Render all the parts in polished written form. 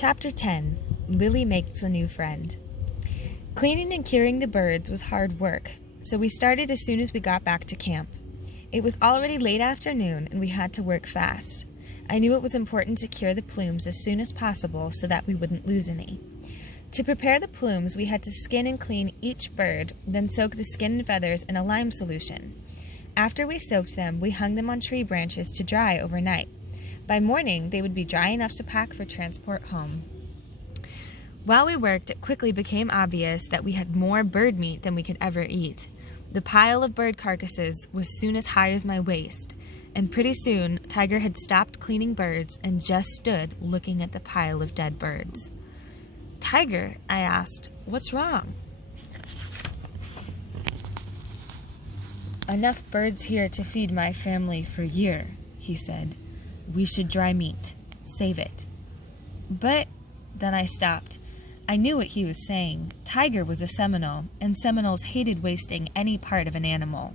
Chapter 10. Lillie Makes a New Friend. Cleaning and curing the birds was hard work, so we started as soon as we got back to camp. It was already late afternoon, and we had to work fast. I knew it was important to cure the plumes as soon as possible so that we wouldn't lose any. To prepare the plumes, we had to skin and clean each bird, then soak the skin and feathers in a lime solution. After we soaked them, we hung them on tree branches to dry overnight. By morning, they would be dry enough to pack for transport home. While we worked, it quickly became obvious that we had more bird meat than we could ever eat. The pile of bird carcasses was soon as high as my waist, and pretty soon Tiger had stopped cleaning birds and just stood looking at the pile of dead birds. "Tiger," I asked, "what's wrong?" "Enough birds here to feed my family for a year," he said. "We should dry meat. Save it." "But," then I stopped. I knew what he was saying. Tiger was a Seminole, and Seminoles hated wasting any part of an animal.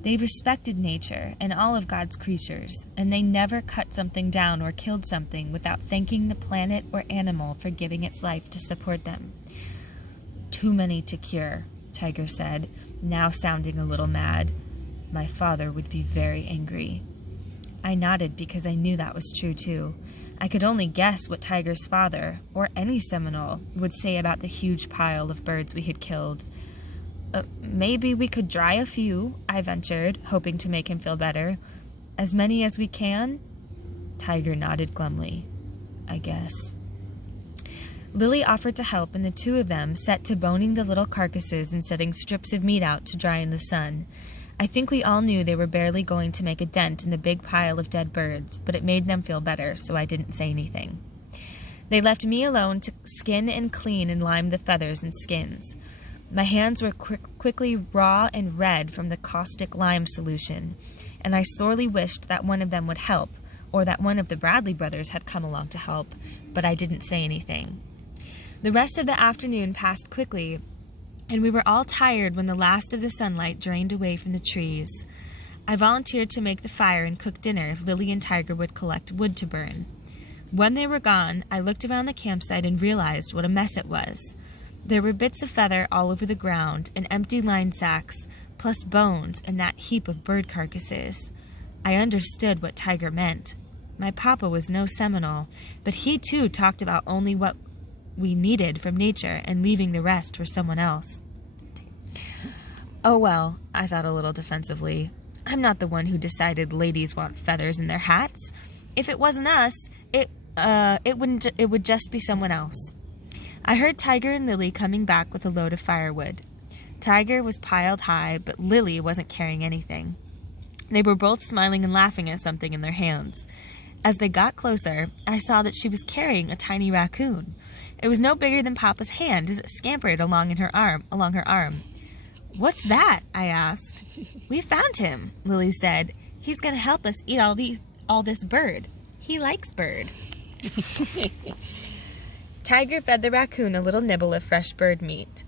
They respected nature and all of God's creatures, and they never cut something down or killed something without thanking the planet or animal for giving its life to support them. "Too many to cure," Tiger said, now sounding a little mad. "My father would be very angry." I nodded because I knew that was true too. I could only guess what Tiger's father, or any Seminole, would say about the huge pile of birds we had killed. "Maybe we could dry a few," I ventured, hoping to make him feel better. "As many as we can?" Tiger nodded glumly. "I guess." Lillie offered to help, and the two of them set to boning the little carcasses and setting strips of meat out to dry in the sun. I think we all knew they were barely going to make a dent in the big pile of dead birds, but it made them feel better, so I didn't say anything. They left me alone to skin and clean and lime the feathers and skins. My hands were quickly raw and red from the caustic lime solution, and I sorely wished that one of them would help, or that one of the Bradley brothers had come along to help, but I didn't say anything. The rest of the afternoon passed quickly, and we were all tired when the last of the sunlight drained away from the trees. I volunteered to make the fire and cook dinner if Lillie and Tiger would collect wood to burn. When they were gone, I looked around the campsite and realized what a mess it was. There were bits of feather all over the ground, and empty line sacks, plus bones and that heap of bird carcasses. I understood what Tiger meant. My papa was no Seminole, but he too talked about only what we needed from nature and leaving the rest for someone else. "Oh well," I thought a little defensively. "I'm not the one who decided ladies want feathers in their hats. If it wasn't us, it would just be someone else." I heard Tiger and Lillie coming back with a load of firewood. Tiger was piled high, but Lillie wasn't carrying anything. They were both smiling and laughing at something in their hands. As they got closer, I saw that she was carrying a tiny raccoon. It was no bigger than Papa's hand as it scampered along her arm. "What's that?" I asked. "We found him," Lillie said. "He's going to help us eat all this bird. He likes bird." Tiger fed the raccoon a little nibble of fresh bird meat.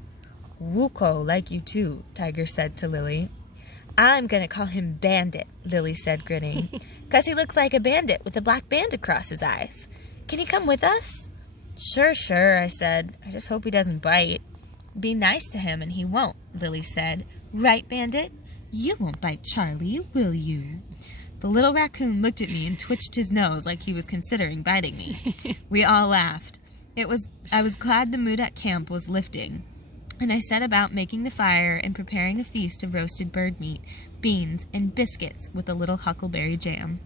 "Wuko like you too," Tiger said to Lillie. "I'm going to call him Bandit," Lillie said, grinning, "'cause he looks like a bandit with a black band across his eyes. Can he come with us?" Sure, I said. "I just hope he doesn't bite." "Be nice to him and he won't," Lillie said. "Right, Bandit? You won't bite Charlie, will you?" The little raccoon looked at me and twitched his nose like he was considering biting me. We all laughed. I was glad the mood at camp was lifting, and I set about making the fire and preparing a feast of roasted bird meat, beans, and biscuits with a little huckleberry jam.